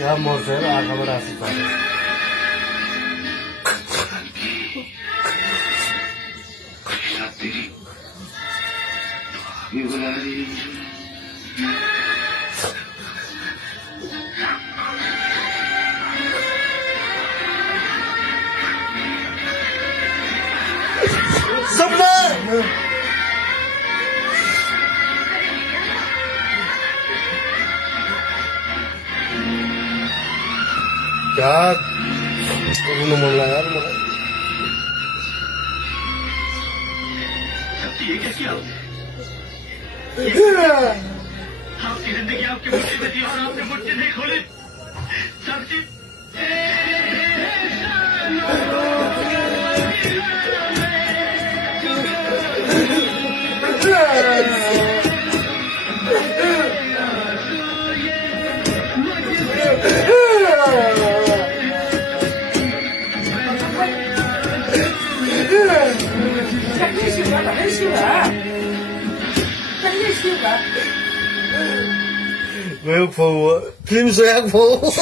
Ya motor arkadan asık var. Zıpla! क्या म्हणला यार मला ये क्या किया आपकी जिंदगी आपकी मुट्ठी में थी और आपने मुट्ठी नहीं खोली सबकी没有泼我，凭谁还泼我？